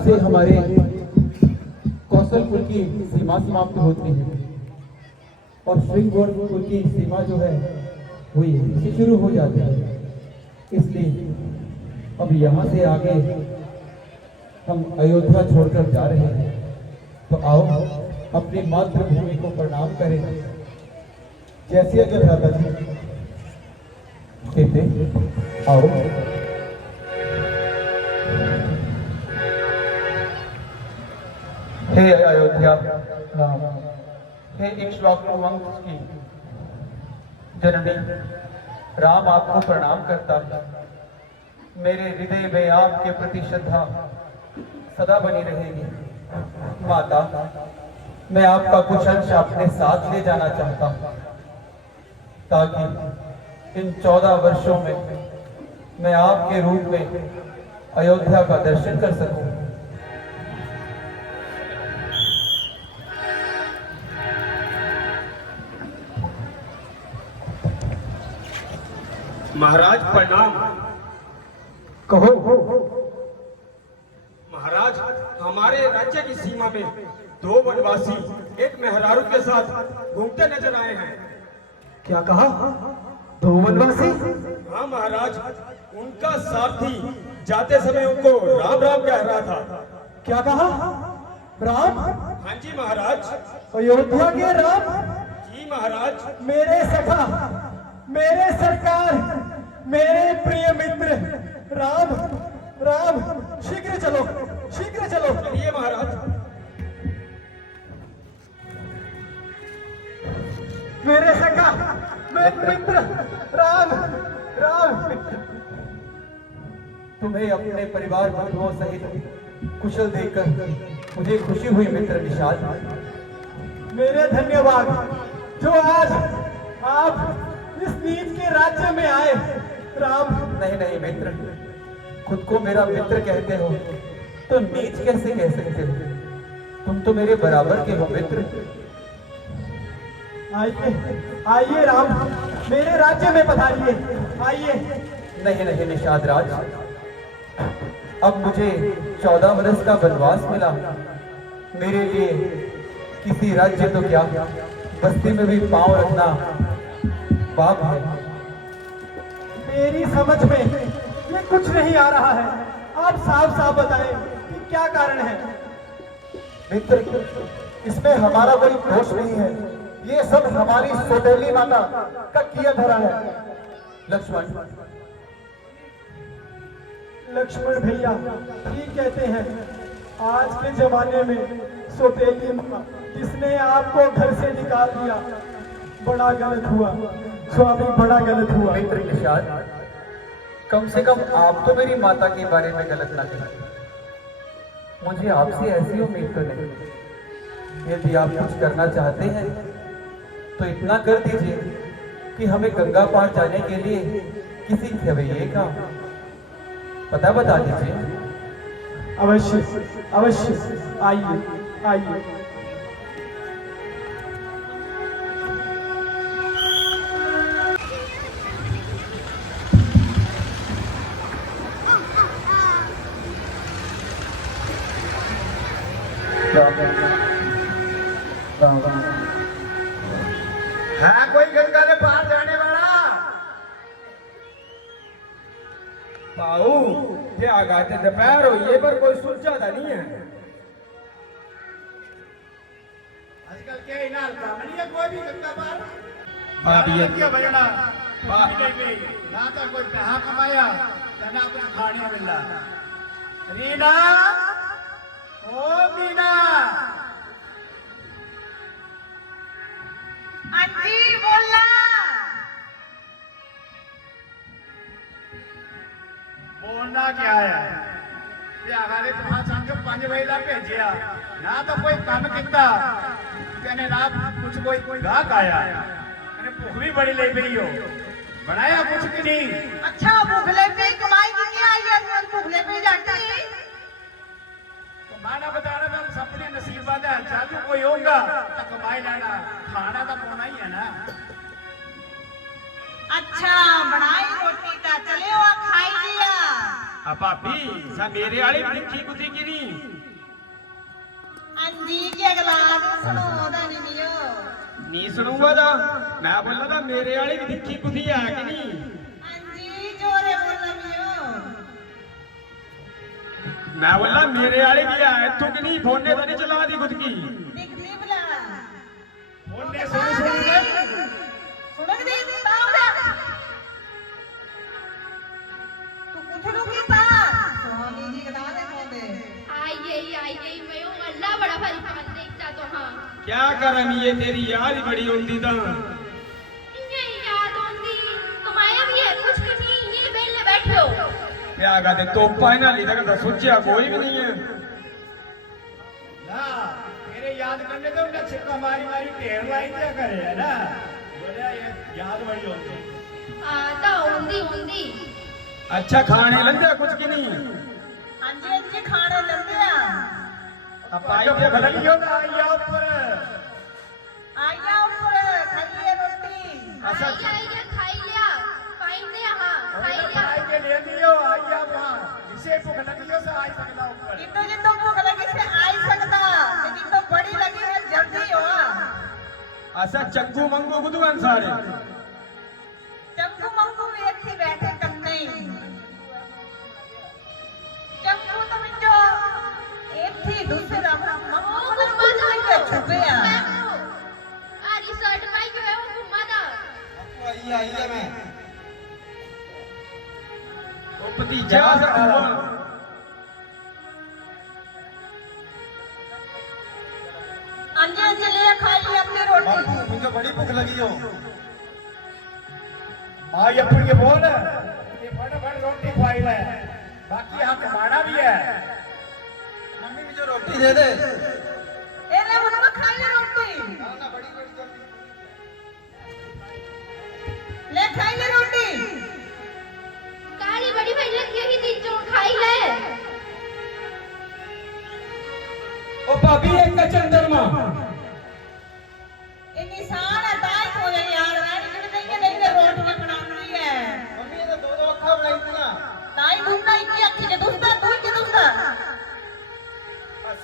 से हमारे कौशलपुर की सीमा समाप्त होती है और श्रृंगपुर की सीमा जो है वो यहीं से शुरू हो जाती है। इसलिए अब यहाँ से आगे हम अयोध्या छोड़कर जा रहे हैं। तो आओ अपनी मातृभूमि को प्रणाम करें। जैसे अगर दादा जी कहते आओ। हे अयोध्या, हे इक्ष्वाकु वंश की जननी, राम आपको प्रणाम करता है। मेरे हृदय में आपके प्रति श्रद्धा सदा बनी रहेगी। माता, मैं आपका कुछ अंश अपने साथ ले जाना चाहता हूं ताकि इन 14 वर्षों में मैं आपके रूप में अयोध्या का दर्शन कर सकूं। महाराज प्रणाम। कहो। महाराज, हमारे राज्य की सीमा में 2 वनवासी एक मेहरारू के साथ घूमते नजर आए हैं। क्या कहा? 2 वनवासी? हाँ महाराज, उनका सारथी जाते समय उनको राम राम कह रहा था। क्या कहा? राम? हाँ जी महाराज। अयोध्या के राम? जी महाराज। मेरे सखा, मेरे सरकार, मेरे प्रिय मित्र राम, राम, शीघ्र चलो, शीघ्र चलो। चलिए महाराज। मेरे सखा, मेरे मित्र राम, राम। तुम्हें अपने परिवार बंधुओं सहित कुशल देखकर मुझे खुशी हुई मित्र निषाद। मेरे धन्यवाद जो आज आप इस नीच के राज्य में आए। राम, नहीं नहीं मित्र, खुद को मेरा मित्र कहते हो तो नीच कैसे कह सकते हो? तुम तो मेरे बराबर के हो मित्र। आइए आइए राम, मेरे राज्य में पधारिए, आइए। नहीं नहीं निषाद राज, अब मुझे 14 वर्ष का वनवास मिला। मेरे लिए किसी राज्य तो क्या, बस्ती में भी पांव रखना पाप है। मेरी समझ में ये कुछ नहीं आ रहा है। आप साफ साफ बताएं कि क्या कारण है। मित्र, इसमें हमारा कोई दोष नहीं है। ये सब हमारी सौतेली माता का किया धरा है। लक्ष्मण, लक्ष्मण भैया ठीक कहते हैं। आज के जमाने में सौतेली माँ जिसने आपको घर से निकाल दिया, बड़ा गलत हुआ स्वामी, बड़ा गलत हुआ। मित्र निषाद, कम से कम आप तो मेरी माता के बारे में गलत ना कहें। मुझे आपसे ऐसी उम्मीद तो नहीं। यदि आप कुछ करना चाहते हैं तो इतना कर दीजिए कि हमें गंगा पार जाने के लिए किसी खवैये का पता बता दीजिए। अवश्य अवश्य, आइए आइए। है कोई गंगा के पार जाने वाला? पाऊ, ये आगाते दोपहर हो ये पर कोई सुलझा था नहीं है। आजकल के इनाल का नहीं है कोई भी गंगा पार। ये क्या बजना? ना तो कोई पैसा कमाया ना कुछ खाने मिला। रीना, ओ मीना। आंटी बोलना। बोलना क्या है? हमारे तुम्हारा संग 5 बजे भेजिया ना तो कोई काम किया कहने ना कुछ कोई गाहक आया मैंने भूख भी बड़ी ले गई हो बनाया कुछ भी नहीं। अच्छा भूखले पे कमाई की क्या आई है? भूखले पे जाती तो माना बता रहा था सबने नसीब है चालू कोई होगा तो कमाई लेना, खाना तो होना ही है ना। अच्छा बनाई रोटी ता चले और खाई लिया। ਆ ਭਾਬੀ ਸਾ ਮੇਰੇ ਵਾਲੀ ਵੀ ਦੇਖੀ ਕੁੱਤੀ ਕਿ ਨਹੀਂ अंजी के अगला सुनो दानी नियो ਨਹੀਂ ਸੁਣੂਗਾ ਦਾ ਮੈਂ ਬੋਲਾਂ ਦਾ ਮੇਰੇ ਵਾਲੀ ਵੀ ਦੇਖੀ ਕੁੱਤੀ ਹੈ ਕਿ ਨਹੀਂ अंजी जोरे बोला नियो ਮੈਂ ਬੋਲਾਂ ਮੇਰੇ ਵਾਲੀ ਵੀ ਹੈ ਇੱਥੋਂ ਕਿ ਨਹੀਂ ਫੋਨੇ ਤਾਂ ਨਹੀਂ ਚਲਾ ਦੀ ਖੁਦਕੀ दिखती बुला ਉਹਨੇ ਸੁਣ ਕੇ सुनक दे तावड़ा तू कुछ लोगी ता स्वामी जी के दाने खोदे आई गई मैं हूँ अल्लाह बड़ा भारी पाल देखता तो हाँ क्या करम ये तेरी याद ही बड़ी होती था इन्हें याद होती कमाया भी है कुछ नहीं ये बेले बैठे हो क्या कहते तोपा है ना ली तक तो सोचा कोई भी नहीं है ना तेरे याद करने तो उन्हें छिक्का मारी मारी ढेर लाई क्या करे है ना बोले ये याद बड़ी होती आता होंदी अच्छा खाने लंदे कुछ की नहीं अंजी अंजी खाने लंदे अब आई पे भला भलगियों का आया ऊपर आया ऊपर खाइए रोटी आइया खाई लिया पाइन दे हाँ खाई लिया खाई के ले दियो आया वहाँ इसे भूख लगियों से आई सकता ऊपर जितो जितो भूख लगी से आई सकता जितो बड़ी लगी है जल्दी हो ऐसा चक्कू मंगू बुधवान सारे चक्कू मंगू भी एक थी बैठे करने चक्कू तो मिंजो एक थी दूसरा मंगू को कुछ नहीं के छुपे आ रिसर्च पाई जो है वो घुमा था आई मैं ओ भतीजा सा अंजी अंजी ले खाई ली अपनी रोटी मुझे बड़ी भूख लगी हो माँ ये फिर ये बोल ये फटाफट रोटी खवाई ले बाकी यहाँ कमाना भी है मम्मी मुझे रोटी दे दे ए ले मनवा खाई ले रोटी ना बड़ी बड़ी जल्दी ले खाई ले रोटी काली बड़ी भाई लगी है तीन जो खाई ले ओ भाभी एक का चंद्रमा ये निशान है दाई हो जाए यार रानी जी नहीं है रोटी बनानी है मम्मी ये तो दो अखा बनाई थी दाई दूसरा इतनी अच्छी के दूसरा दूध के दूसरा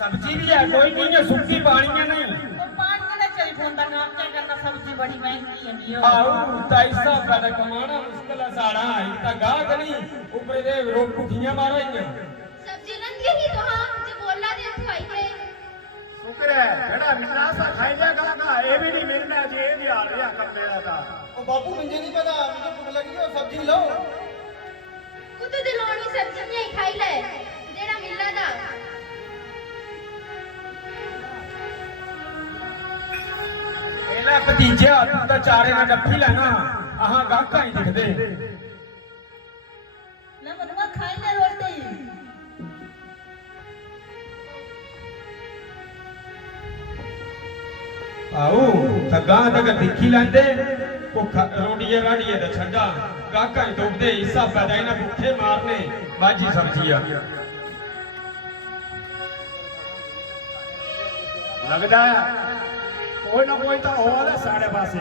सब्जी भी है कोई नहीं है सूखी पानी है नहीं तो पानी में ना चल फोन का काम क्या करना सब्जी बड़ी महंगी है मियो आओ ताइसा पैदा कमाना मुश्किल है सारा इतना गाहक नहीं ऊपर दे रोक कुठियां मारो इन्हें सब्जी लंगी ही तो हाँ जो बोला दे खाई थे शुक्र है जड़ा मिलना सा खाई लिया करा ये भी नहीं मिलना जी ये भी हाल रहा कर लेना था ओ बापू मुझे नहीं पता मुझे भूख लगी हो सब्जी लो कुछ दिलोनी सब्जी नहीं खाई ले जेड़ा मिलना था एला भतीजा तू तो चारे ना डफी लेना आहा गाहका ही दिखदे ले मनवा खाई ले रोटी आओ तगा तक दिखी लेंदे को रोटियां राड़ियां दा छड्डा गाहका ही डुबदे हिस्सा पैदा इना भूखे मारने बाजी सब्जियां लगता है कोई ना कोई तो हो रहा साढ़े पासे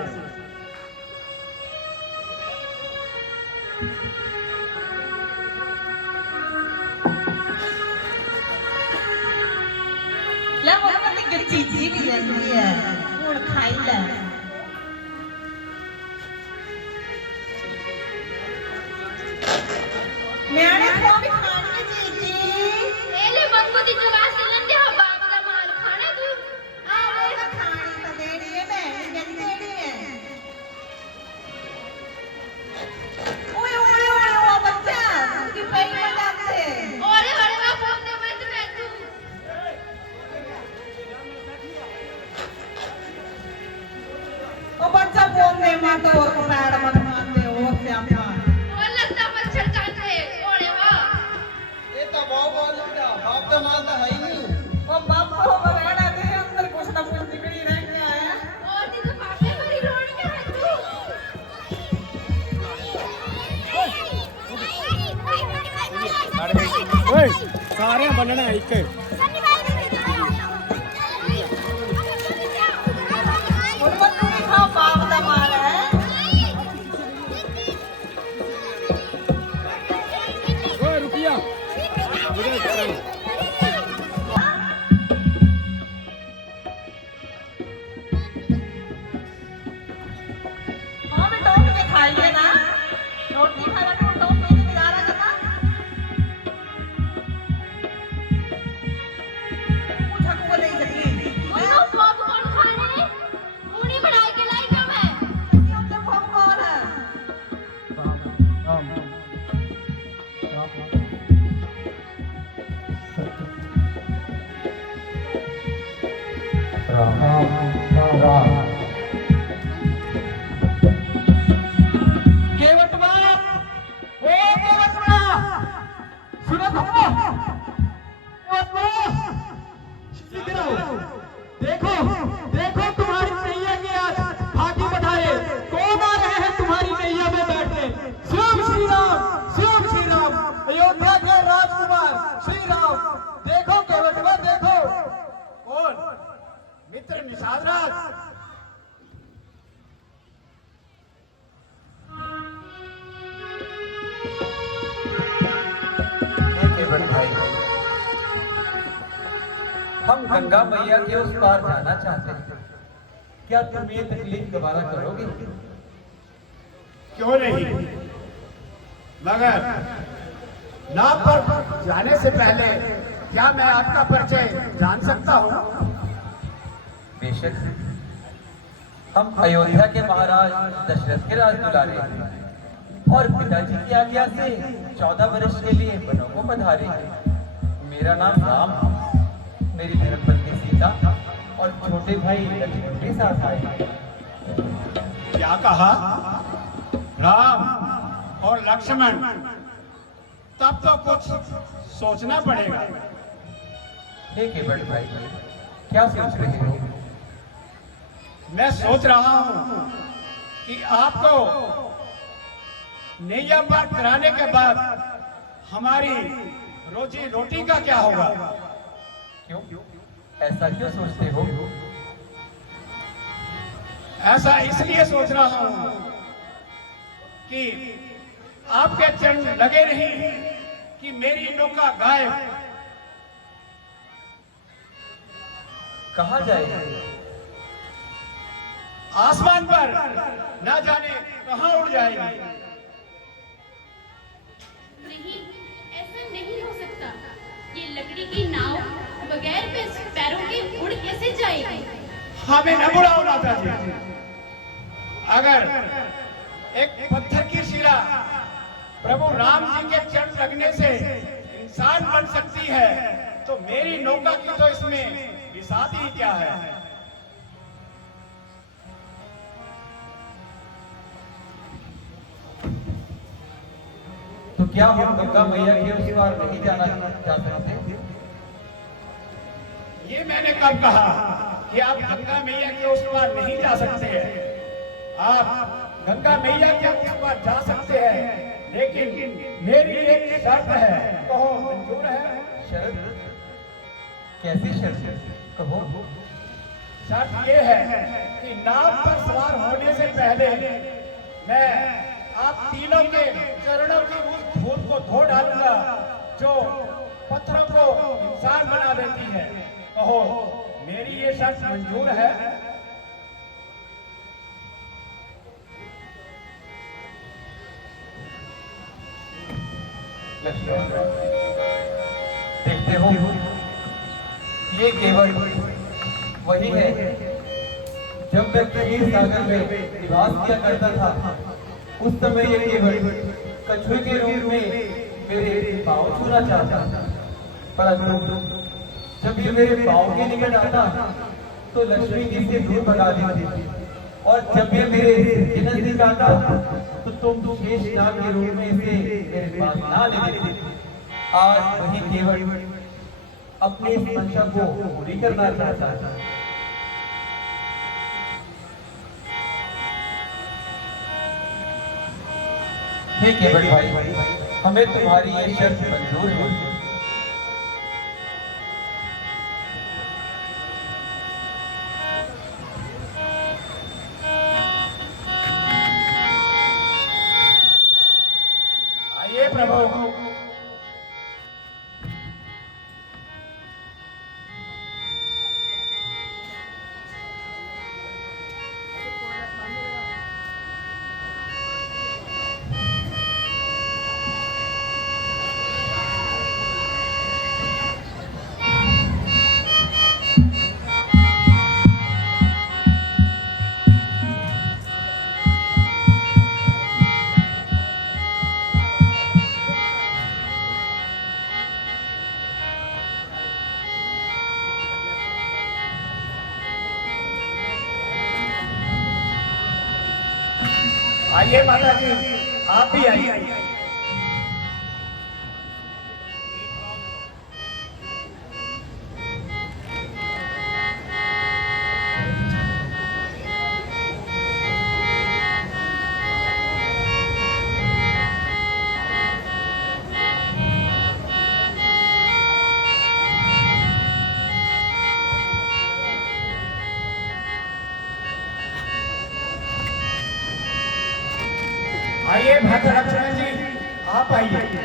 ले मनवा की चीजी भी लगी है हुन खाई ले न्याणे को भी खानी है चीजी एले मंगो दी जवास से लंदे हो बाप दा माल खाना तू अरे ना खानी तो देनी है मैं कैसे देनी है ओए ओए ओए ओ बच्चा उसकी पैर में जाते ओरे बड़े बाप फोन दे मत मैं तू ओ बच्चा फोन दे मत और पैर मत मारते हो श्यामा और लगता मच्छर काटे ओरे वाह ये तो बाप बोल रहा बाप तो मानता है ही नहीं ओ बाप को बगाड़ा के अंदर कुछ ना कुछ निकली रह गया है और दी तो पापे मेरी रोड के है तू ओए सारे बनना एक और मत तू भी खाओ बाप दा माल है ओए रुकिया राम राम राम। केवटवा, ओ केवटवा, सुनो तुमको, शीघ्र आओ। देखो देखो तुम्हारी नैया के आज भागी बधाए कौन आ रहे हैं तुम्हारी नैया में बैठने। श्याम श्री राम अयोध्या के राजकुमार श्री राम। देखो केवटवा देखो। कौन? मित्र निषाद राज। केवट भाई, हम गंगा मैया के उस पार जाना चाहते हैं। क्या तुम ये तकलीफ दोबारा करोगे? क्यों नहीं, मगर नाव पर जाने से पहले क्या मैं आपका परिचय जान सकता हूँ? बेशक। हम अयोध्या के महाराज दशरथ के राज दुलारे और पिताजी की आज्ञा से 14 वर्ष के लिए वनों को पधारे। मेरा नाम राम, मेरी धर्मपत्नी सीता और छोटे भाई लक्ष्मण के साथ आए। क्या कहा? राम और लक्ष्मण? तब तो कुछ सोचना पड़ेगा। हे केवट भाई, क्या सोच रहे हो? मैं सोच रहा हूँ कि आपको नैया पार कराने के बाद हमारी रोजी रोटी का क्या होगा? क्यों? ऐसा क्यों सोचते हो? ऐसा इसलिए सोच रहा हूँ कि आपके चरण लगे नहीं कि मेरी नौका गायब। कहाँ जाए? आसमान पर ना जाने कहाँ उड़ जाएगी। नहीं, ऐसा नहीं हो सकता। ये लकड़ी की नाव बगैर पैरों के उड़ कैसे जाएगी? हमें न बुलाओ माता जी। अगर एक पत्थर की शिला प्रभु राम जी के चरण लगने से इंसान बन सकती है, तो मेरी नौका की तो इसमें विसात ही क्या है? तो क्या हम गंगा मैया के उस पार नहीं जा सकते? ये मैंने कब कहा कि आप गंगा मैया के उस पार नहीं जा सकते हैं? आप गंगा मैया के उस पार जा सकते हैं, लेकिन मेरी एक शर्त है। कहो, मंजूर है? शर्त? कैसी शर्त? कहो। शर्त ये है कि नाव पर सवार होने से पहले मैं आप तीनों के चरणों की उस धूल को धो डालूंगा जो पत्थरों को इंसान बना देती है। कहो, मेरी ये शर्त मंजूर है? देखते हो, ये केवल वही है जब मैं क्षीर सागर में निवास किया करता था। उस समय ये केवल कछुए के रूप में मेरे पाँव छूना चाहता, परंतु जब ये मेरे पाँव के निकट आता तो लक्ष्मी जी से दूर भगा देती, और जब ये मेरे सिर के नजदीक आता तो तुम शेष नाग के रूप में इसे मेरे पास ना ले देते। आज वही केवल अपने इस मंशा को पूरी करना चाहता है। हे केवट भाई, हमें तुम्हारी ये शर्त मंजूर है। आइए प्रभु। आइए माता जी, आप भी आइए। आइए भ्राता लक्ष्मण जी, आप आइए।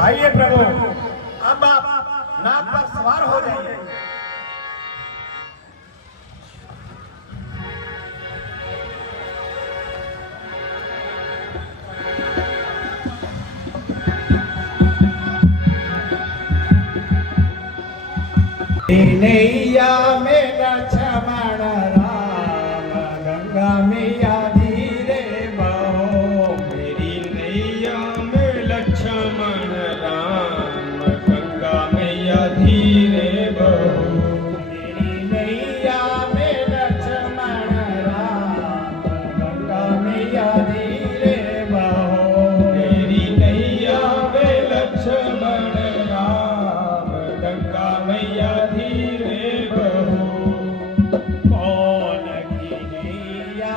आइए प्रभु, अब आप नाग पर सवार हो जाइए। नैया मेरा छमण राम, गंगा मैया धीरे बहो। मेरी नैया में लक्ष्मण राम, गंगा मैया धीरे बहो। मेरी नैया में लक्ष्मण राम, गंगा मैया धीरे बहो। मेरी नैया में लक्ष्मण राम, गंगा मैया धीरे बहो। कौन की नैया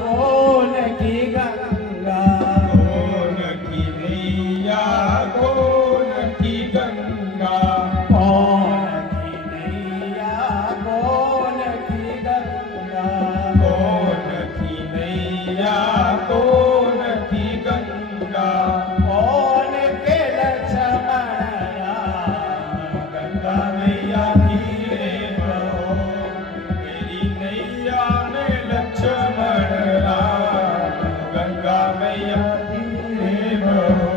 कौन की गंगा, कौन की नैया कौन की गंगा, कौन की नैया कौन की गंगा। कौन की नैया कौन की गंगा, कौन के लक्ष्मण राम, गंगा मैया धीरे बहो। मेरी नैया में लक्ष्मण राम, गंगा मैया धीरे बहो।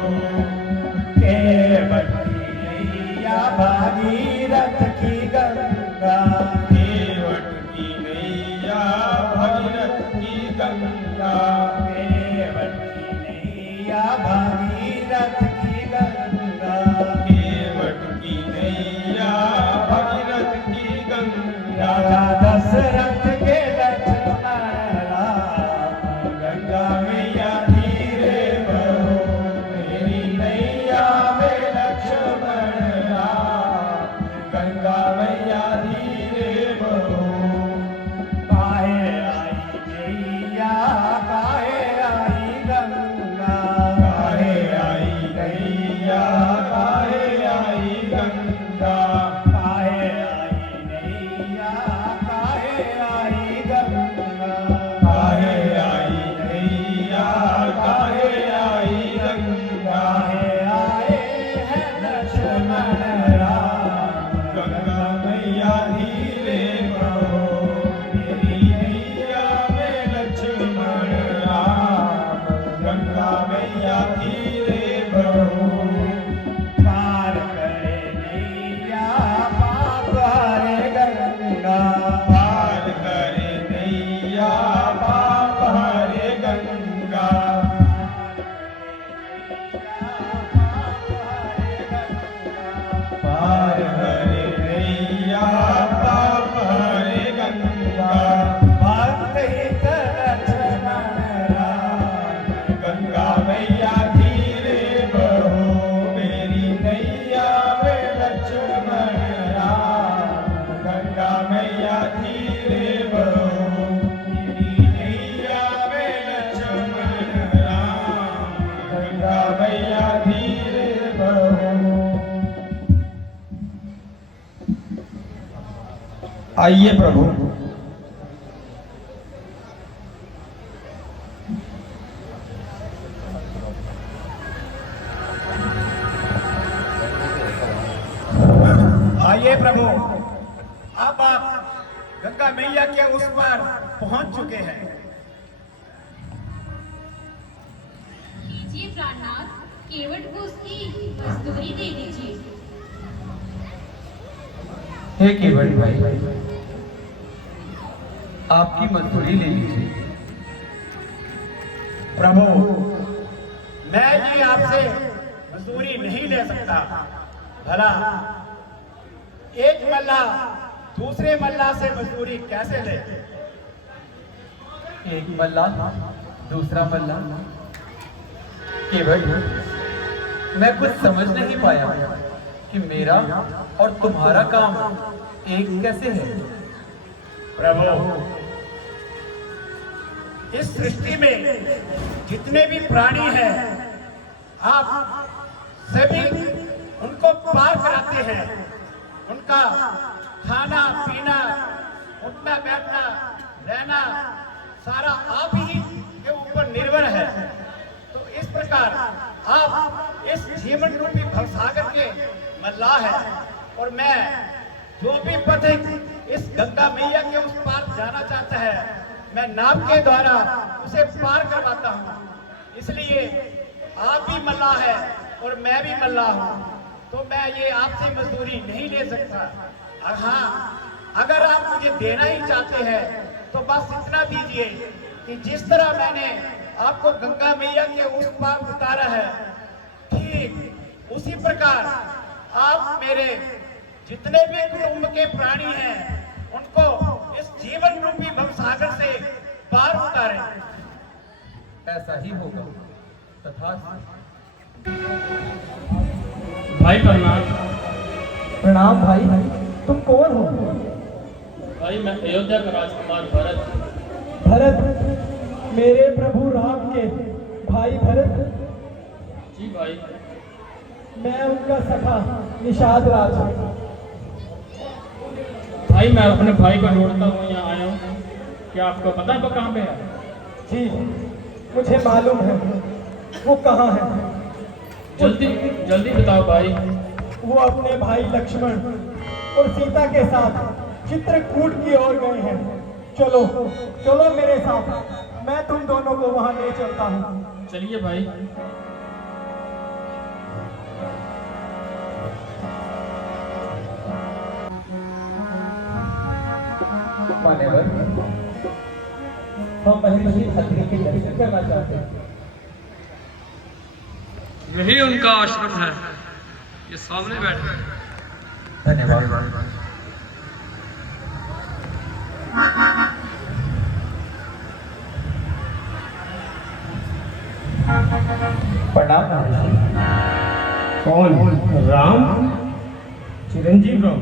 आइए प्रभु। आइए प्रभु, अब आप गंगा मैया के उस पार पहुंच चुके हैं। लीजिए प्राणनाथ, केवट को उसकी मजदूरी दे दीजिए। हे केवट भाई, आपकी मजदूरी ले लीजिए। प्रभु, मैं ये आपसे मजदूरी नहीं ले सकता। भला एक मल्ला दूसरे मल्ला से मजदूरी कैसे ले? एक मल्ला दूसरा मल्ला। केवट, मैं कुछ समझ नहीं पाया कि मेरा और तुम्हारा काम एक कैसे है। प्रभु, इस सृष्टि में जितने भी प्राणी हैं, आप सभी उनको पार कराते हैं। उनका खाना पीना, उठना बैठना रहना सारा आप ही के ऊपर निर्भर है। तो इस प्रकार आप इस जीवन रूपी भवसागर के मल्लाह है, और मैं जो भी पथिक इस गंगा मैया के उस पार जाना चाहता है, मैं नाव के द्वारा उसे पार करवाता हूँ। इसलिए आप भी मल्लाह है और मैं भी मल्लाह हूँ, तो मैं ये आपसे मजदूरी नहीं ले सकता। और हाँ, अगर आप मुझे देना ही चाहते हैं तो बस इतना दीजिए कि जिस तरह मैंने आपको गंगा मैया के उस पार उतारा है, ठीक उसी प्रकार आप मेरे जितने भी कुटुंब के प्राणी हैं, उनको इस जीवन रूपी भवसागर से पार उतारें। ऐसा ही होगा। तथा भाई प्रणाम। प्रणाम भाई, तुम कौन हो? भाई मैं अयोध्या का राजकुमार भरत। भरत, मेरे प्रभु राम के भाई भरत। जी भाई। मैं उनका सखा निषाद राज। भाई मैं अपने भाई को ढूंढता हूँ, यहाँ आया हूँ। क्या आपको पता है वो कहाँ पे है? जी, मुझे मालूम है वो कहाँ है। जल्दी जल्दी बताओ भाई। वो अपने भाई लक्ष्मण और सीता के साथ चित्रकूट की ओर गए हैं। चलो चलो मेरे साथ, मैं तुम दोनों को वहां ले चलता हूँ। चलिए भाई। मान्यवर, हम महर्षि अत्रि के दर्शन करना चाहते हैं। यही उनका आश्रम है, ये सामने बैठे। धन्यवाद। प्रणाम महर्षि। कौन? राम? चिरंजीव राम?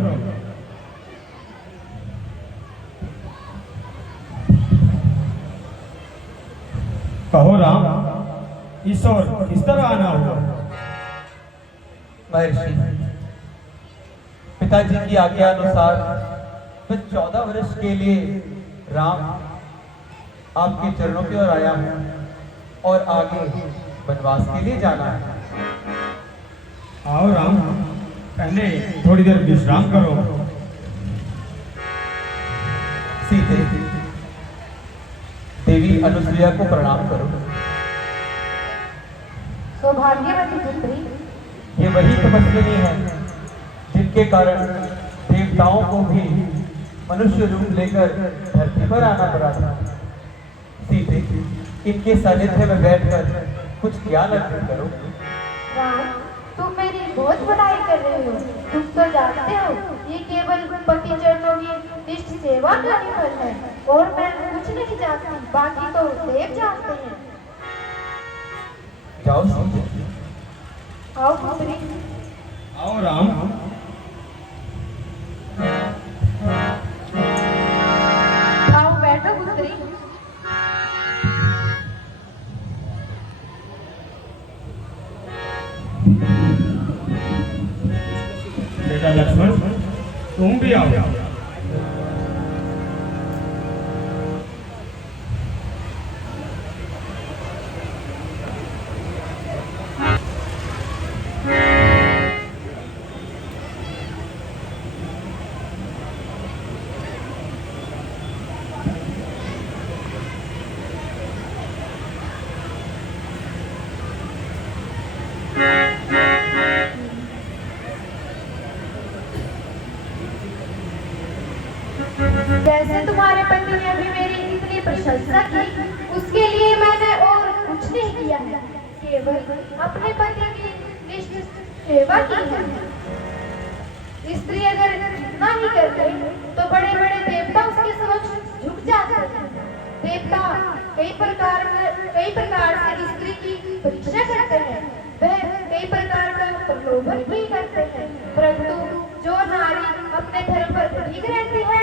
कहो राम, इस और किस तरह आना होगा? महर्षि, पिताजी की आज्ञा अनुसार मैं 14 वर्ष के लिए राम आपके चरणों की ओर आया हूँ और आगे वनवास के लिए जाना है। आओ राम, पहले थोड़ी देर विश्राम करो। सीते, देवी अनुसुईया को प्रणाम करो। सौभाग्यवती पुत्री, ये वही तपस्विनी है जिनके कारण देवताओं को भी मनुष्य रूप लेकर धरती पर आना पड़ा था। सीते, इनके सानिध्य में बैठकर कुछ ज्ञान अर्जित करो। राम, तुम मेरी बहुत बड़ाई कर रहे हो। तुम तो जानते हो ये केवल पति चरणों की इष्ट सेवा का ही फल है, और मैं कुछ नहीं जानती, बाकी तो देव जानते हैं। जाओ सीते। आओ पुत्री। आओ राम। आओ बैठो पुत्री। बेटा लक्ष्मण, तुम भी आओ। जैसे तुम्हारे पति ने अभी मेरी इतनी प्रशंसा की, उसके लिए मैंने और कुछ नहीं किया है, केवल अपने पति की निष्ठ सेवा की है। स्त्री अगर इतना ही कर ले तो बड़े बड़े देवता उसके समक्ष झुक जाते हैं। देवता कई प्रकार से स्त्री की परीक्षा करते हैं, वह कई प्रकार का प्रलोभन भी करते हैं, परंतु जो नारी अपने धर्म पर ठीक रहती है,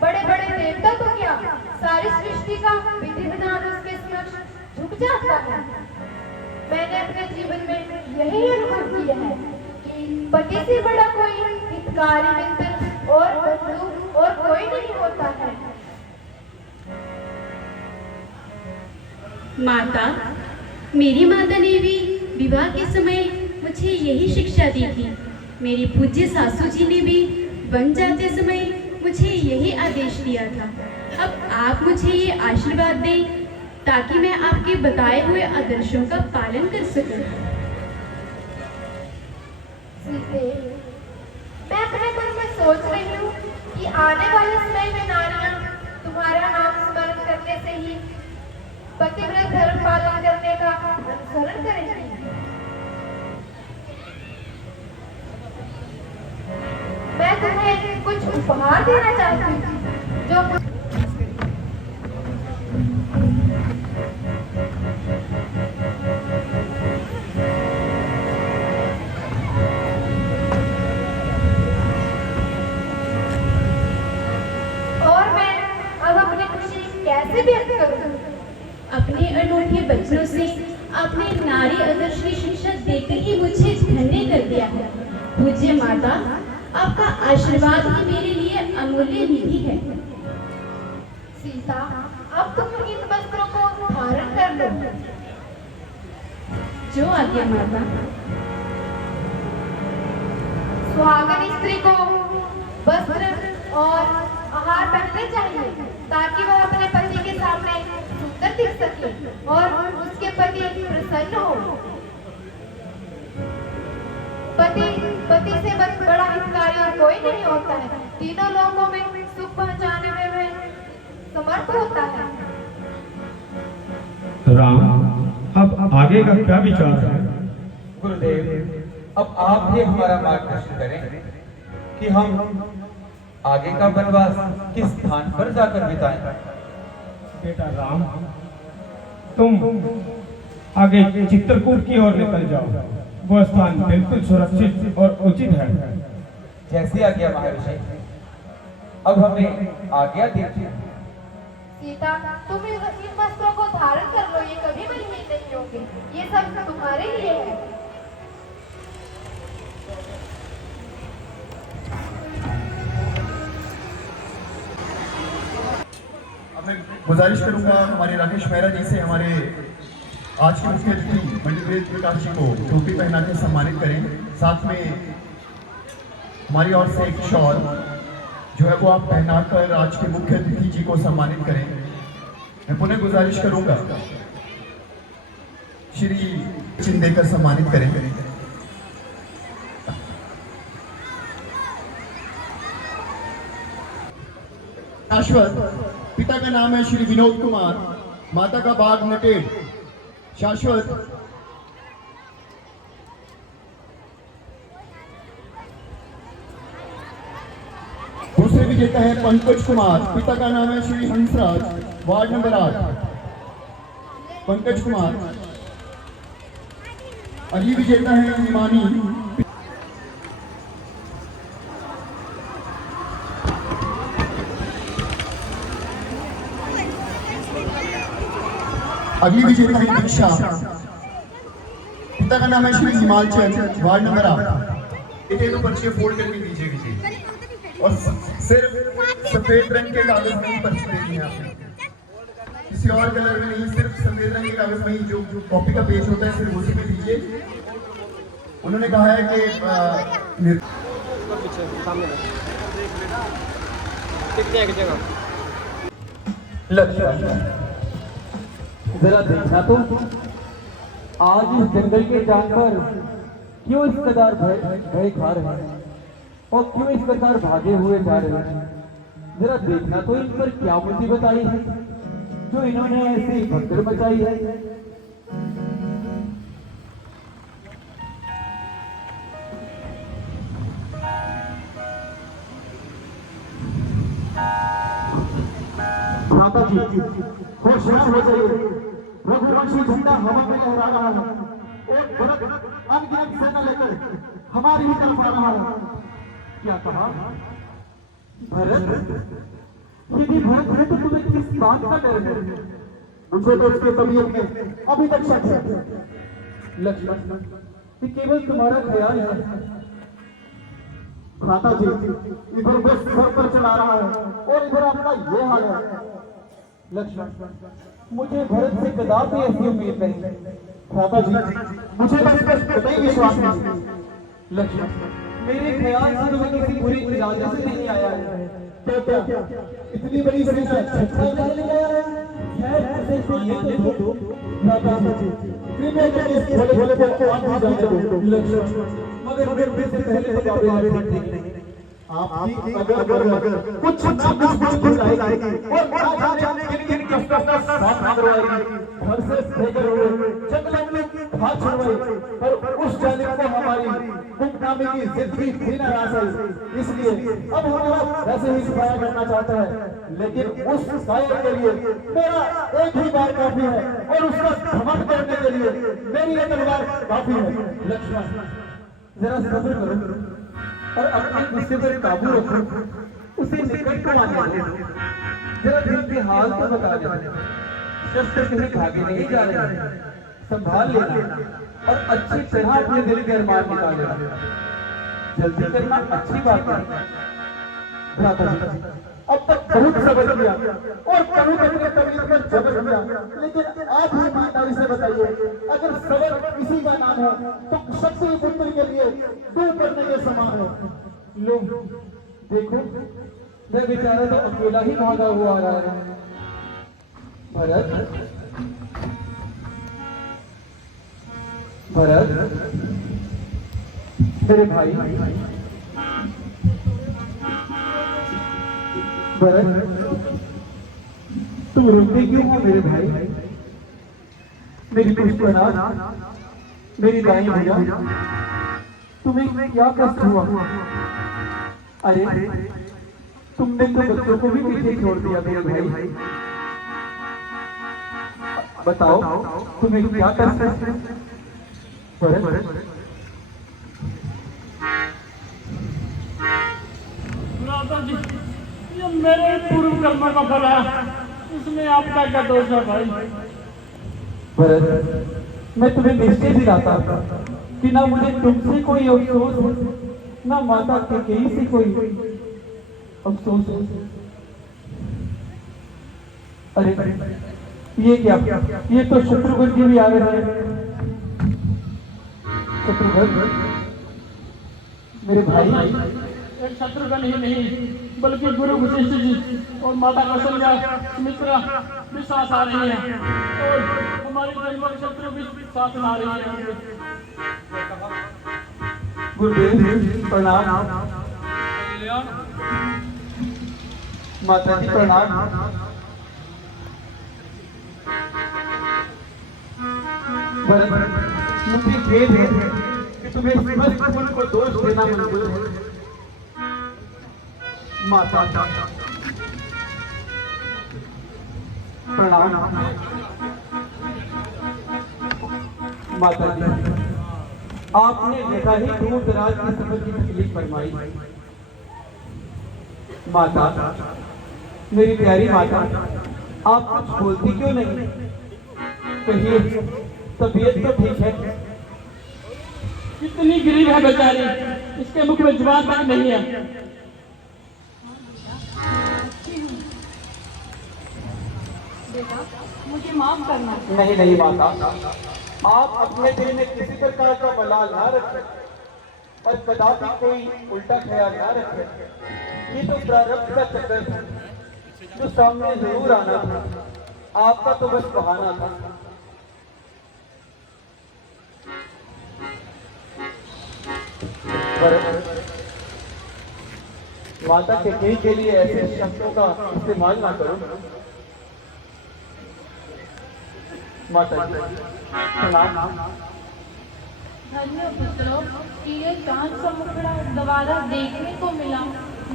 बड़े बड़े देवता तो क्या, सारी सृष्टि का विधि विधान उसके समक्ष झुक जाता है। मैंने अपने जीवन में यही अनुभव किया है कि पति से बड़ा कोई हितकारी मित्र और बंधु और कोई नहीं होता है। माता, मेरी माता ने भी विवाह के समय मुझे यही शिक्षा दी थी। मेरी पूज्य सासू जी ने भी बन जाते समय मुझे यही आदेश दिया था। अब आप मुझे ये आशीर्वाद दें ताकि मैं आपके बताए हुए आदर्शों का पालन कर सकूं। सीते, मैं अपने मन में सोच रही हूँ कि आने वाले समय में नारियां तुम्हारा नाम स्मरण करने से ही पतिव्रत धर्म पालन करने का अनुसरण करेंगी। मैं तुम्हें कुछ उपहार देना चाहती हूँ जो कैसे व्यक्त करूं? अपने अनूठे बच्चों से आपने नारी आदर्श की शिक्षा देकर ही मुझे धन्य कर दिया है। पूज्य माता, आपका आशीर्वाद ही मेरे लिए अमूल्य निधि है। सीता, अब तुम इन वस्त्रों को धारण कर लो। जो आज्ञा माता। सुहागन स्त्री को वस्त्र और आहार पहनने चाहिए ताकि वह अपने पति के सामने सुंदर दिख सके और उसके पति प्रसन्न हो। पति से बड़ा हितकारी और कोई नहीं होता है। तीनों लोगों में सुख पहुंचाने में वह समर्थ होता है। राम, अब आगे का क्या विचार है? गुरुदेव, अब आप ही हमारा मार्गदर्शन करें कि हम आगे का वनवास किस स्थान पर जाकर बिताएं। बेटा राम, तुम आगे चित्रकूट की ओर निकल जाओ। वो स्थान बिल्कुल सुरक्षित और उचित है। जैसी आज्ञा महर्षि। अब हमें आज्ञा दीजिए। सीता, तुम इन वस्त्रों को धारण कर लो, ये कभी मलिन नहीं होंगे, ये सब तुम्हारे लिए है। मैं गुजारिश करूंगा हमारे राकेश मेहरा जी से हमारे आज के मुख्य अतिथि पंडित प्रकाश जी को टोपी पहना के सम्मानित करें। साथ में हमारी ओर से एक शॉल जो है वो आप पहनाकर आज के मुख्य अतिथि जी को सम्मानित करें। मैं पुनः गुजारिश करूंगा श्री चिन्ह देकर सम्मानित करें। शाश्वत पिता का नाम है श्री विनोद कुमार, माता का बाग नटेड़। शाश्वत दूसरे विजेता है पंकज कुमार, पिता का नाम है श्री हंसराज, वार्ड नंबर 8। पंकज कुमार। अगली विजेता है हिमानी, अगली विजेता है दीक्षा, पिता का नाम है श्री हिमाचल, वार्ड नंबर 8। ये दोनों पर्चे फोल्ड करके दीजिए किसी और सिर्फ सफेद रंग के कागज में ही पर्चे देनी है आपने, किसी और कलर में नहीं, सिर्फ सफेद रंग के कागज में ही जो कॉपी का पेज होता है सिर्फ उसी में दीजिए। उन्होंने कहा है कि जरा देखना तो, आज इस जंगल के जानवर क्यों इस कदार भय खा रहे हैं और क्यों इस प्रकार भागे हुए जा रहे हैं। जरा देखना तो इन पर क्या मुसीबत आई है जो इन्होंने ऐसी भगदड़ मचाई है। माता जी होशियार हो जाइए, रघुवंशी झंडा हवा में लहरा रहा है और भरत अनगिनत सेना लेकर हमारी ही तरफ आ रहा है। क्या कहा भरत? यदि भरत है तो तुम्हें किस बात का डर है? मुझे तो उसके तबीयत में अभी तक शक है। लक्ष्मण, ये केवल तुम्हारा ख्याल है। माता जी इधर बस सर पर चला रहा है और इधर आपका ये हाल है। लक्ष्मण, मुझे भरत से कदापि ऐसी उम्मीद नहीं। माता जी मुझे बस कतई विश्वास नहीं। लक्ष्मण, मेरे ख्याल से तुम्हें किसी बुरी इरादे से नहीं आया है। क्या इतनी बड़ी सेना छक्का ले आया है? ऐसे तो ये तो माता जी कृपया करके इस भोले को आप ही जाने दो। लक्ष्मण, मगर फिर से पहले तो बाबा ठीक नहीं। आपकी अगर कुछ भूल जाएगी और ना जाने किन कष्टों का सामना करवाएगी, घर से बेघर हुए जंगलों में हाथ छुड़वाई, पर उस जालिम को हमारी गुमनामी की जिद भी नाराज है। इसलिए अब हमारा वैसे ही सफाया करना चाहता है, लेकिन उस सायर के लिए मेरा एक ही बार काफी है और उसका घमंड करने के लिए मेरी ये तलवार काफी है। लक्ष्मण, जरा सब्र करो और अपने गुस्से पर काबू रखो। उसे निकट को आने दो। जरा दिल के हाल तो बता दो। शस्त्र कहीं भागे नहीं जा रहे। संभाल लेना और अच्छी तरह अपने दिल के अरमान निकाल लेना। जल्दी करना अच्छी बात है। भ्राता जी अब तक बहुत सब्र किया और बहुत अपने तबीयत पर जबर किया, लेकिन आप ही ईमानदारी से बताइए, अगर सब्र इसी का नाम है तो शक्ति पुत्र के लिए दूर करने के समान है। लो देखो, मैं बेचारा तो अकेला ही भागा हुआ आ रहा है। भरत, भरत, मेरे भाई भरत, तुम रोते क्यों हो मेरे भाई? मेरी पुष्पना, मेरी दाई भैया, तुम्हें क्या कष्ट हुआ? अरे तुमने तो बच्चों को भी पीछे छोड़ दिया मेरे भाई। बताओ तुम्हें क्या कष्ट है? भरत, माता जी, ये मेरे पूर्व कर्म का फल है, इसमें आपका क्या दोष है भाई? भरत, मैं तुम्हें निश्चय दिलाता कि ना मुझे तुमसे कोई अफसोस है, ना माता कैकेयी से कोई अफसोस है। अरे ये क्या? ये तो शत्रुघ्न जी भी आ रहे हैं। शत्रुघ्न, मेरे भाई। एक शत्रुघ्न ही नहीं बल्कि गुरु वशिष्ठ जी और माता कौशल्या मित्रा भी साथ आ रही हैं और हमारी जन्म शत्रु भी साथ आ रही है। गुरुदेव प्रणाम। माता जी प्रणाम। भरत, मुझे खेद है कि तुम्हें समस्त कुल को दोष देना मंजूर है। माता प्रणाम। माता जी, आपने देखा ही दूर दराज की सफर की तकलीफ फरमाई। माता, मेरी प्यारी माता, आप कुछ बोलती क्यों नहीं? कहिए, तबीयत तो ठीक है? कितनी गरीब है बेचारी, इसके मुख में जुबान तक नहीं है। मुझे माफ करना। नहीं नहीं माता, आप अपने दिल में किसी प्रकार का मलाल ना रखें और कदापि कोई उल्टा ख्याल ना रखें। ये तो प्रारब्ध का चक्कर था जो सामने जरूर आना था। आपका तो बस बहाना था। माता के कहीं के लिए ऐसे शब्दों का इस्तेमाल ना करो। माता जी प्रणाम। धन्य पुत्रों कि ये चांद का मुखड़ा दोबारा देखने को मिला,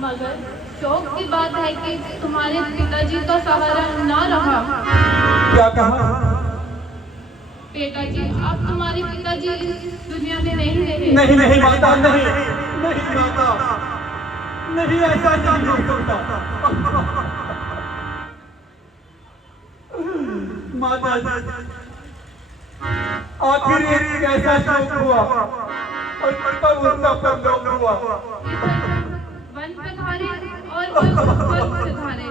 मगर शौक की बात है कि तुम्हारे पिताजी का सहारा ना रहा। क्या कहा? बेटा जी, अब तुम्हारे पिताजी इस दुनिया में नहीं रहे। नहीं नहीं माता, नहीं नहीं माता, नहीं, ऐसा नहीं हो सकता। माता आखिर एक कैसा शौक हुआ और कब उसका परलोक हुआ? वन पधारे और वन सुधारे।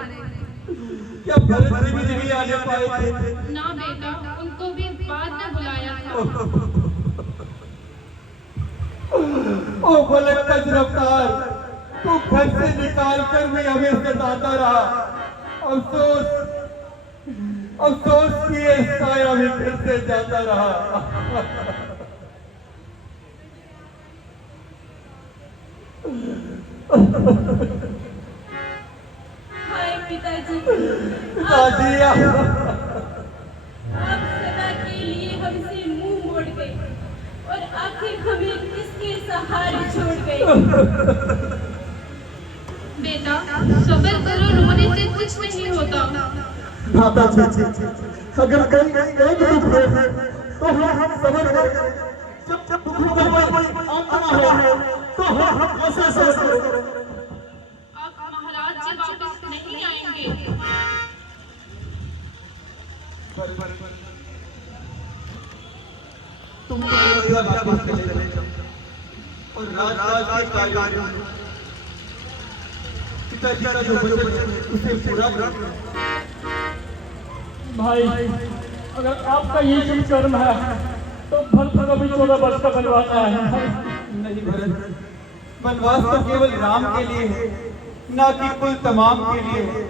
क्या भरत जी भी नहीं आने पाए थे? ना बेटा, उनको भी बाद में बुलाया था। ओ फलक का रफ्तार, तू घर से निकाल कर भी हमें सताता रहा। अफसोस अफसोस कि ये साया भी घर से जाता रहा। हाय पिताजी, पिताजी आप सदा के लिए हमसे मुंह मोड़ गए और आखिर हमें किसके सहारे छोड़ गए। बेटा सब्र करो, रोने से कुछ नहीं होता। माता जी अगर कहीं एक दुख है तो हम सबर करें, जब दुखों का कोई अंत ना हो तो हम कैसे सबर करें? आप महाराज जी वापस नहीं आएंगे। तुम अयोध्या वापस चले जाओ और राज के कार्यों पिताजी का जो वचन है उसे पूरा करो। भाई, अगर आपका ये शुभ कर्म है तो भरत का भी 14 वर्ष का बनवास है। नहीं भरत, वनवास तो केवल राम के लिए है, ना कि कुल तमाम के लिए है।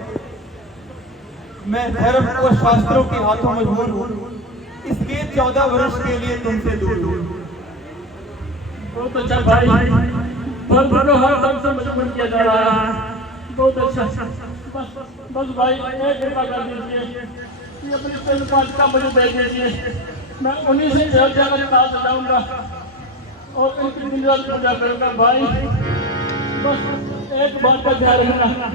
मैं धर्म और शास्त्रों के हाथों मजबूर हूँ, इसलिए 14 वर्ष के लिए तुमसे दूर हूँ। बहुत अच्छा भाई, भरत को हर ढंग से मजबूर किया जा रहा है। बहुत अच्छा। बस भाई एक कृपा कर दीजिए कि अपनी सेल पाठ का मुझे दे दीजिए। मैं उन्हीं से अयोध्या का साथ जाऊंगा और उनकी दिन रात पूजा करूंगा। भाई बस एक बात का ध्यान रखना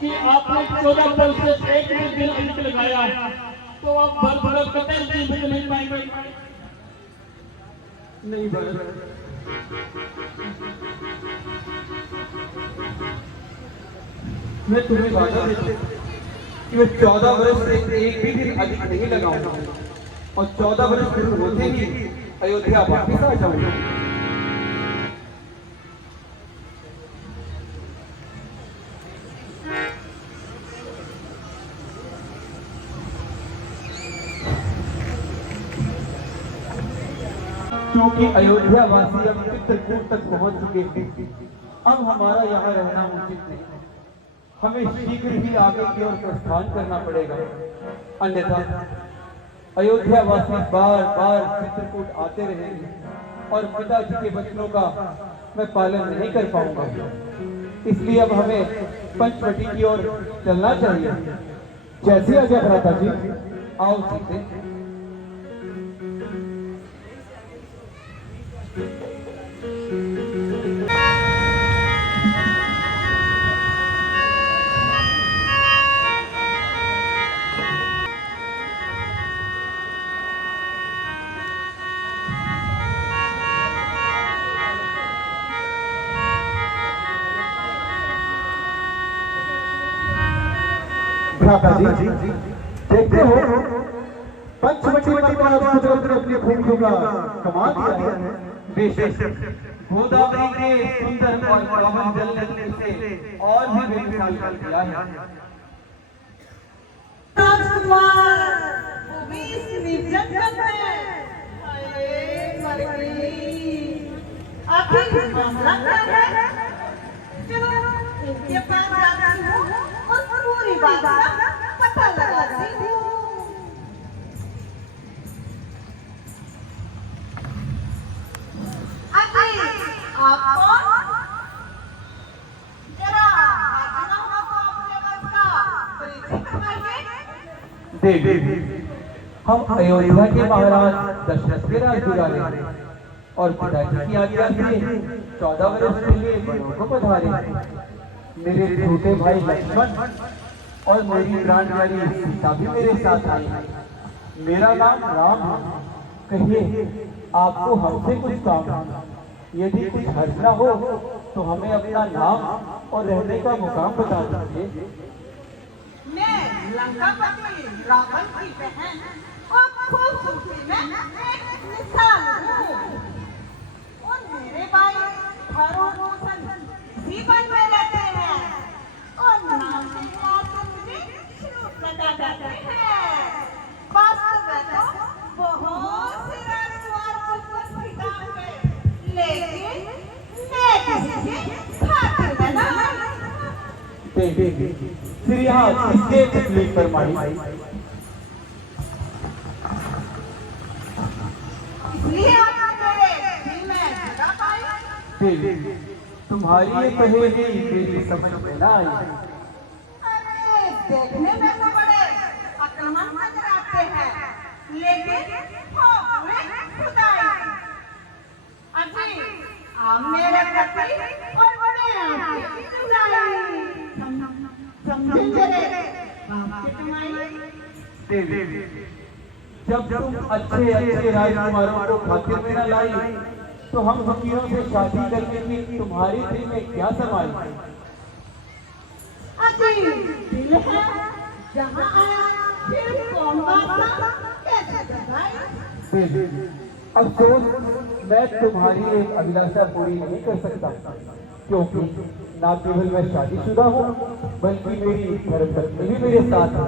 कि आपने 14 वर्ष से एक भी दिन अधिक लगाया तो आप भरत कतई जीवित नहीं पाएंगे। नहीं भरत, मैं तुम्हें वादा देता हूं कि मैं 14 वर्ष से एक भी दिन अधिक नहीं लगाऊंगा और 14 वर्ष पूर्ण होते ही अयोध्या वापस आ जाऊंगा। क्योंकि अयोध्या वासी अब चित्रकूट तक पहुंच चुके हैं, अब हमारा यहाँ रहना उचित नहीं। हमें शीघ्र ही आगे की ओर प्रस्थान करना पड़ेगा, अन्यथा अयोध्या वासी बार बार चित्रकूट आते रहेंगे और पिताजी के वचनों का मैं पालन नहीं कर पाऊंगा। इसलिए अब हमें पंचवटी की ओर चलना चाहिए। जैसी आज्ञा भ्राता जी, आओ सीते। भ्राता जी देखते हो पंचवटी पर कुदरत ने अपनी भूमि का कमाल दिया है। बेशक गोदावरी के सुंदर और पावन जल से और भी बेमिसाल कर दिया है। राजकुमार वो भी इस निर्जन में अरे मर गई। आखिर मामला क्या है? चलो इनके पास जाती हूँ और पूरी बात का पता लगाती हूँ। आखिर आप कौन? जरा देवी, हम अयोध्या के महाराज दशरथ के राजदुलारे और पिताजी की आज्ञा से 14 वर्ष के लिए वनों को पधारे। मेरे छोटे भाई लक्ष्मण और मेरी प्राणप्यारी सीता भी मेरे साथ आई। मेरा नाम राम है। कहिए, आपको हमसे कुछ काम है? यदि कुछ हर्ज न हो तो हमें अपना नाम और रहने का मुकाम बता दीजिए। मैं लंकापति रावण की बहन और खूबसूरती में एक मिसाल हूँ। और मेरे भाई भरोसन जीवन में रहते हैं और नाम के साथ मुझे शुरू लगा जाते हैं। वास्तव में तो बहुत से राजकुमार पुत्र पिता हुए, लेकिन मैं किसी से खातिर में ना फिर यहाँ किसके तकलीफ फरमाई? इसलिए आपने मेरे दिल में जगह पाई। तुम्हारी ये पहेली मेरी समझ में ना आई। अरे देखने में तो बड़े अक्लमंद नजर आते हैं, लेकिन हो पूरे खुदाई। अजी आप मेरे प्रति और बड़े आपकी जुदाई समझेंगे बाप की कमाई। जब तुम अच्छे अच्छे राजकुमारों को खातिर में न लाई तो हम फकीरों से शादी करने की तुम्हारी दिल में क्या समाई? अजी दिल है जहाँ आया फिर कौन बात कैसे जगाई? अफसोस मैं तुम्हारी एक अभिलाषा पूरी नहीं कर सकता, क्योंकि ना केवल मैं शादीशुदा हूँ बल्कि मेरी धर्मपत्नी भी मेरे साथ है।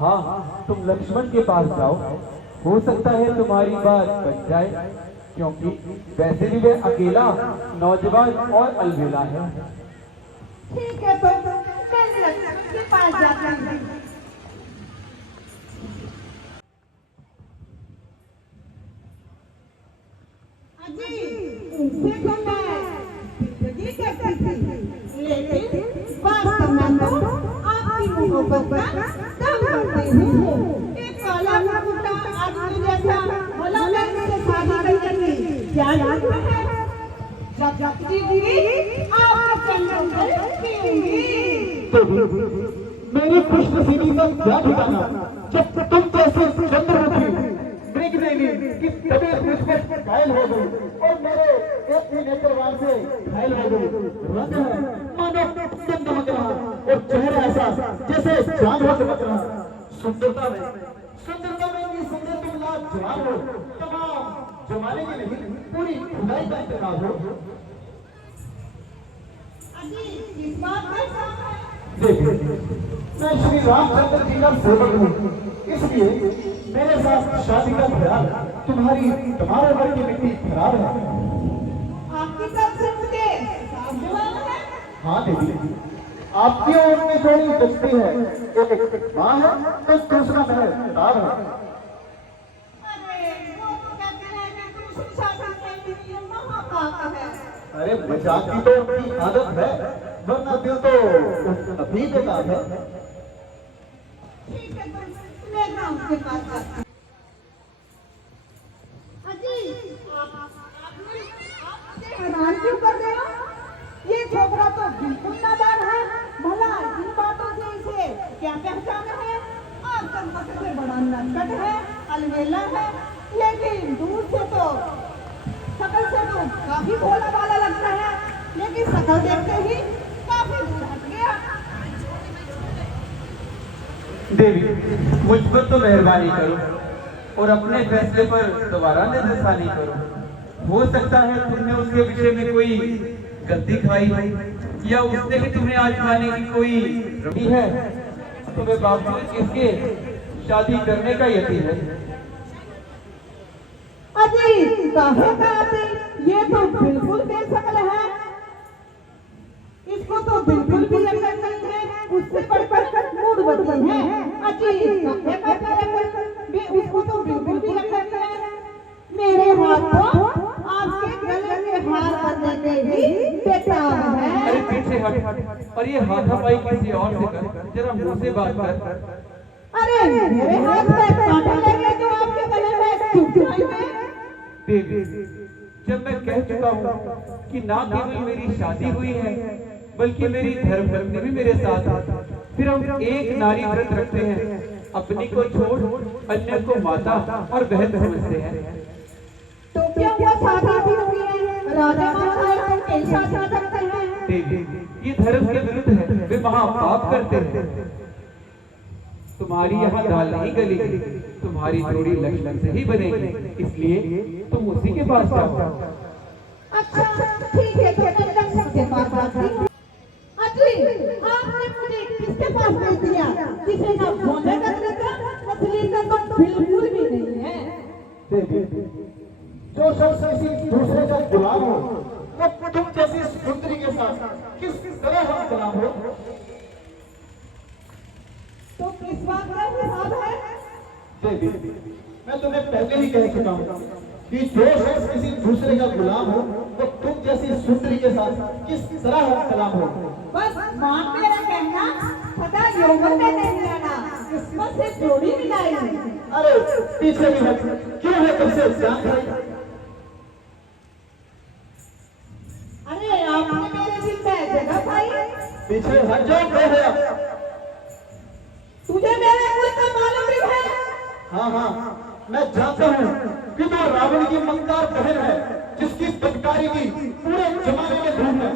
हाँ, तुम लक्ष्मण के पास जाओ, हो सकता है तुम्हारी बात बन जाए, क्योंकि वैसे भी वह अकेला नौजवान और अलबेला है। ठीक है, तो कल लक्ष्मण के पास जाते हैं। अजी उनसे तो मैं जिंदगी करती थी, लेकिन वास्तव में तो आपकी मोहब्बत का दम करती हूँ। एक काला मुकुटा आदमी जैसा भला मैं इससे शादी करने की क्या जरूरत है? जब जब जीती आपके चंदन पर पीऊंगी। मेरी खुशनसीबी का क्या ठिकाना जब तुम जैसे चंद्रमुखी मृगनयनी की तबीयत मुझ पर घायल हो गई और मेरे एक ही नेत्रवान से घायल हो गई। रंग है मानो चमक रहा और चेहरा ऐसा जैसे चांद हो चमक रहा। सुंदरता में इतनी सुंदर तुम लाजवाब हो, तमाम जमाने की नहीं पूरी खुदाई का इंतजाम हो। अजी इस बात में देखिए, मैं श्री रामचंद्र जी का सेवक हूँ, इसलिए मेरे साथ शादी का ख्याल तुम्हारे घर की मिट्टी खराब है। आपकी तरफ से मुझे साफ जवाब है। हाँ देवी, आपकी ओर में जोड़ी बचती है, एक माँ है तो दूसरा महताब है। अरे वो कहते हैं कि तुम शिक्षा करने के लिए महापाप है। अरे मजाक की तो उनकी आदत है, वरना दिल तो अभी बेकार है। ठीक है, तो मैं गाँव के पास जाती हूँ। अजी आप मुझे हैरान क्यों कर रहे हो? ये छोकरा तो बिल्कुल नादान है। भला इन बातों से इसे क्या पहचाना है? और चंपक से बड़ा नटखट है, अलबेला है, लेकिन दूर से तो शकल से तो काफी भोला भाला लगता है, लेकिन शकल देखते ही काफी दूर हट गया। देवी, मुझ पर तो मेहरबानी करो और अपने फैसले पर दोबारा नजरसानी करो। हो सकता है तुमने उसके विषय में कोई गलती खाई हो, या उसने भी तुम्हें आजमाने की कोई रवि है। तुम्हें बावजूद इसके शादी करने का यकीन है। अजी काहे बात, ये तो बिल्कुल बेशकल है। इसको तो बिल्कुल भी अकल नहीं है, उससे बढ़कर मूड बदली है। अजी काहे बात, उसको तो बिल्कुल भी अकल नहीं है। मेरे हाथ तो आपके गले में हार करने के ही बेताब है। अरे पीछे हट, और ये हाथापाई किसी और से कर, जरा मुंह से बात कर। अरे मेरे हाथ में कांटे लगे जो आपके गले में चुभ जाएंगे। देवी, जब मैं कह चुका हूँ कि ना केवल मेरी शादी हुई है बल्कि मेरी धर्मपत्नी भी मेरे साथ है, फिर हम एक नारी व्रत रखते हैं, अपनी को छोड़ अन्य को माता और बहन समझते हैं। तो क्या हुआ शादी भी हुई है, राजा महाराजा को कैसा शादी करते हैं? देवी, ये धर्म के विरुद्ध है, वे महापाप करते हैं। तुम्हारी यहाँ दाल नहीं गलेगी, तुम्हारी जोड़ी लक्ष्मण से ही बनेगी, इसलिए तुम उसी के पास जाओ। अच्छा ठीक है, तो मैं लक्ष्मण के पास जाती हूँ। अजी, आपने मुझे किसके पास भेज दिया जिसे ना बोलने का तरीका, असली का तो बिल्कुल भी नहीं है। देवी, जो शख्स किसी दूसरे का गुलाम हो वो तुम जैसी सुंदरी के साथ किस तरह हम गुलाम हो? तो किस बात का हिसाब है? देवी, मैं तुम्हें पहले ही कह चुका हूँ कि जो शख्स किसी दूसरे का गुलाम हो वो तुम जैसी सुंदरी के साथ किस तरह हम गुलाम हो? बस मान मेरा कहना, सदा यौवन में नहीं रहना, किस्मत से जोड़ी मिलाई। अरे पीछे भी हट, क्यों है तुमसे जान भाई? अरे आपने मेरे दिल में जगह पाई। पीछे हट जाओ, क्या है? तुझे मेरे कुल का मालूम भी है? हाँ हाँ, मैं जानता हूँ कि तो रावण की मक्कार बहन है जिसकी बदकारी की पूरे जमाने में धूम है।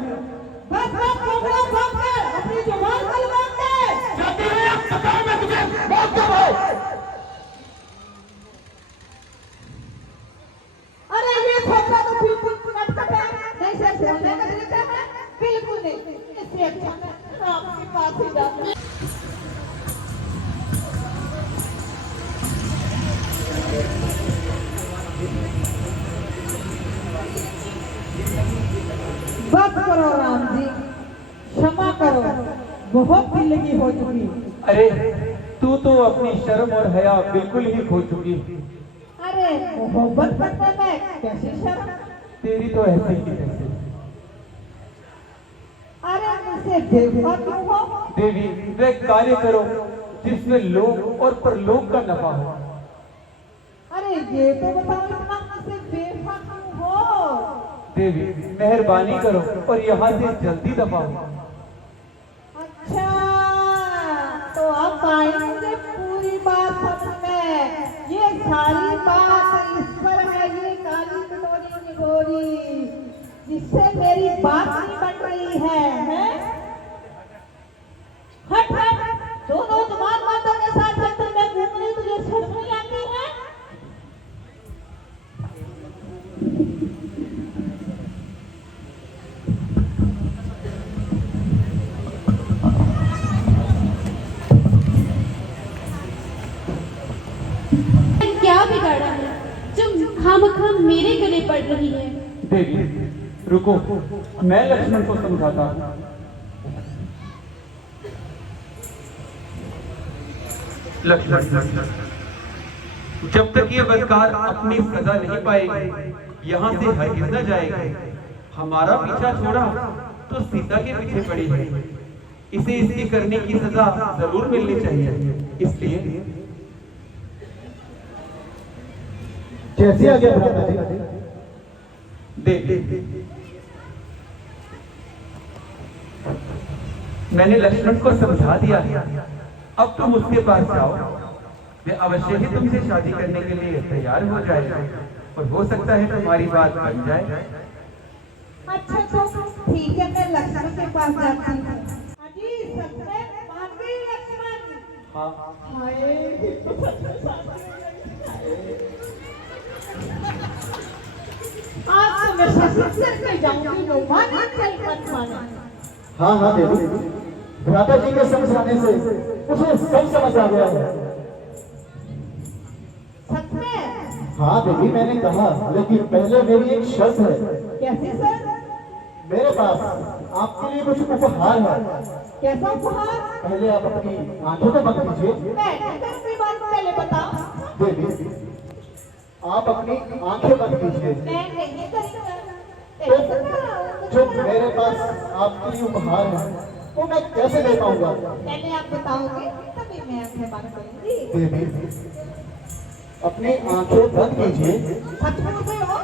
बस बस खोखला खोख कर अपनी जुबान खलवान दे। जाती है, अब बताओ मैं तुझे मौत कब हो? अरे ये खोखला तो बिल्कुल नटखट है, नहीं से बोलने का तरीका है, बिल्कुल नहीं। इससे अच्छा मैं आपके पास ही जाती हूँ। बस करो राम जी, क्षमा करो, बहुत दिल्लगी हो चुकी। अरे तू तो अपनी शर्म और हया बिल्कुल ही खो चुकी। अरे मोहब्बत करने में कैसी शर्म? तेरी तो ऐसी ही तैसी। अरे मुझसे बेवफा क्यों हो? देवी, वे कार्य करो जिसमें लोक और परलोक का नफा हो। अरे ये तो बताओ, इतना मुझसे बेवफा क्यों हो? देवी, मेहरबानी करो और यहाँ से जल्दी दफा हो। अच्छा, तो अब आई मुझे पूरी बात समझ में। ये सारी बात इस पर है, ये काली कटोरी निगोरी जिससे मेरी बात नहीं बन रही है? हट हट, दोनों जवान माता के साथ जंगल में घूम रही, तुझे शर्म नहीं आती है? क्या बिगाड़ा है जो खामखा मेरे गले पड़ रही है? देवी रुको, मैं लक्ष्मण को समझाता हूँ। लक्ष्मण, जब तक ये बदकार अपनी सजा नहीं पाएगी यहाँ से हरगिज न जाएगी। हमारा पीछा छोड़ा तो सीता के पीछे पड़ी है, इसे इसकी करने की सजा जरूर मिलनी चाहिए। इसलिए कैसी आ गया भ्राता जी? देख, मैंने लक्ष्मण को समझा दिया है, अब तुम उसके पास जाओ, वे अवश्य ही तुमसे शादी करने के लिए तैयार हो जाएगा और हो सकता है तुम्हारी बात बन जाए। अच्छा तो ठीक है, मैं लक्ष्मण के पास जाती हूँ। अजी सच में मान गई लक्ष्मण? हाँ। आज तो मैं ससुर करके जाऊंगी, वो माने चल मत माने। हाँ हाँ देवी, भ्राता जी के समझाने से उसे सब समझ आ गया है। सच में? हाँ देवी, मैंने कहा, लेकिन पहले मेरी एक शर्त है। कैसे सर? मेरे पास आपके लिए कुछ उपहार है। कैसा उपहार? पहले आप अपनी आंखों को बंद कीजिए। मैं दूसरी बात पहले बताओ। देवी, आप अपनी आंखें बंद कीजिए। मैं नहीं करूँगा। जो मेरे पास आपके लिए उपहार है वो मैं कैसे दे पाऊंगा? पहले आप बताओगे तब तभी मैं आपसे बात करूंगी। देवी, अपनी आंखें बंद कीजिए। सच बोल रहे हो?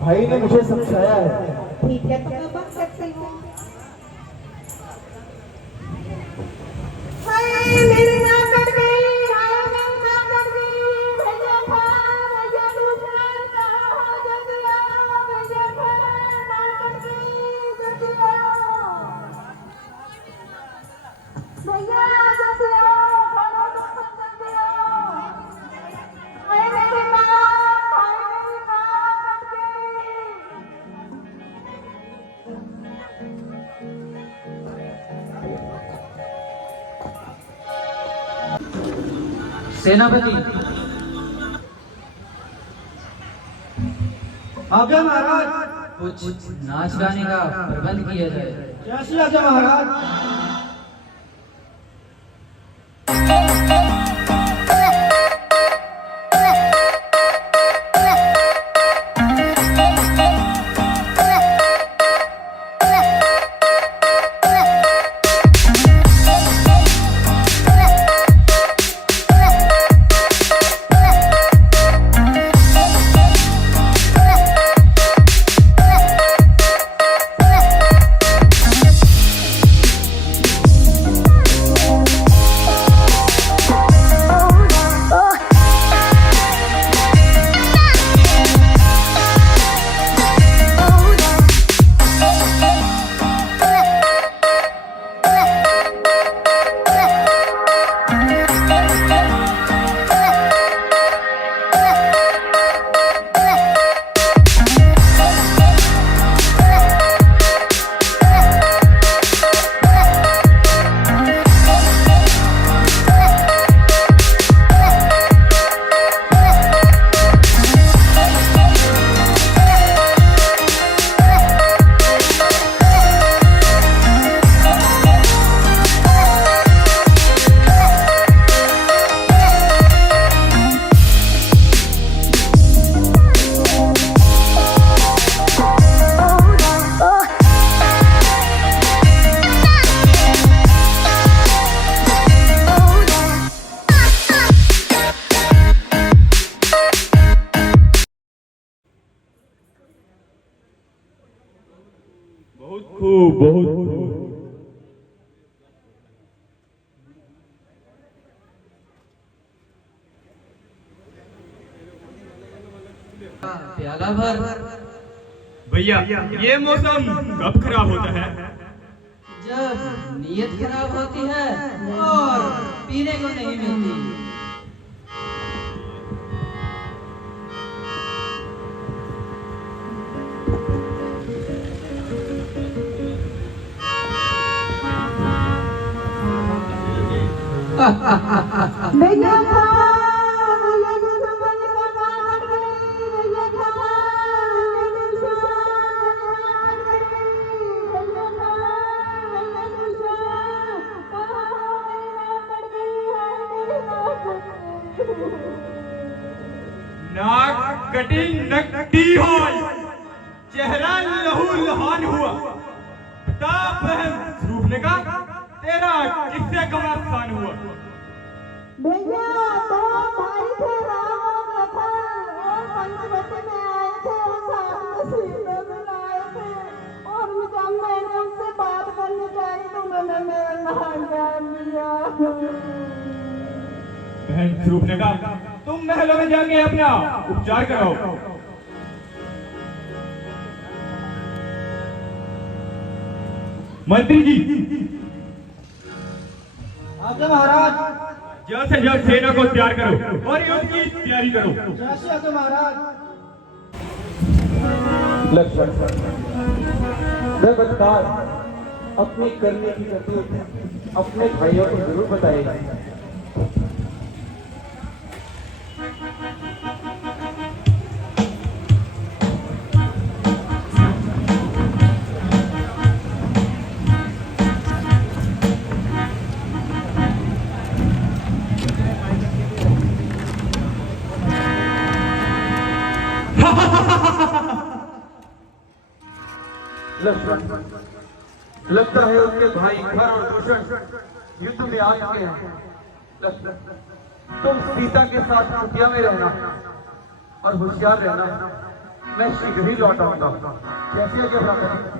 भाई ने मुझे समझाया है। ठीक है, तो मैं बंद करती हूँ। हाय मेरी माँ कर गई, हाय मेरी माँ कर गई, भैया था, भैया दूसरा था, जतिया, भैया था, माँ कर गई, जतिया, भैया जतिया, खाना तो बंद कर दिया। हाय मेरी माँ कर गई। सेनापति, आज्ञा महाराज। कुछ नाच गाने का प्रबंध किया जाए। जैसी आज्ञा महाराज। खूब, बहुत खूब। प्याला भर। भैया, ये मौसम कब खराब होता है? जब नीयत खराब होती है और पीने को नहीं मिलती। भैया था, भैया दूसरा भैया था, भैया था, भैया दूसरा, भैया था, भैया दूसरा, मेरी माँ मर गई है, मेरी माँ मर गई। नाक कटी नकटी हो, चेहरा लहू लहान हुआ। बता बहन रूपने का तेरा किससे कमासान हुआ? भैया दो भाई थे, राम और लखन, और पंचवटी में आए थे और साथ में सीते में लाए थे, और जब मैंने उनसे बात करनी चाहिए तो मैंने मेरा नाम जान लिया। बहन रूपने का तुम महलों में जाके अपना उपचार कराओ। मंत्री जी। आज्ञा महाराज। जल्द से जल्द सेना को तैयार करो और युद्ध की तैयारी करो। जैसी आज्ञा महाराज। लक्ष्मण, मैं बदकार अपनी करने की करतूत अपने भाइयों को जरूर बताएगा। लक्ष्मण, लगता है उसके भाई खर और दूषण युद्ध में आ चुके हैं। तुम सीता के साथ कुटिया में रहना और होशियार रहना। मैं शीघ्र ही लौट आऊंगा। कैसी है क्या भ्राता जी?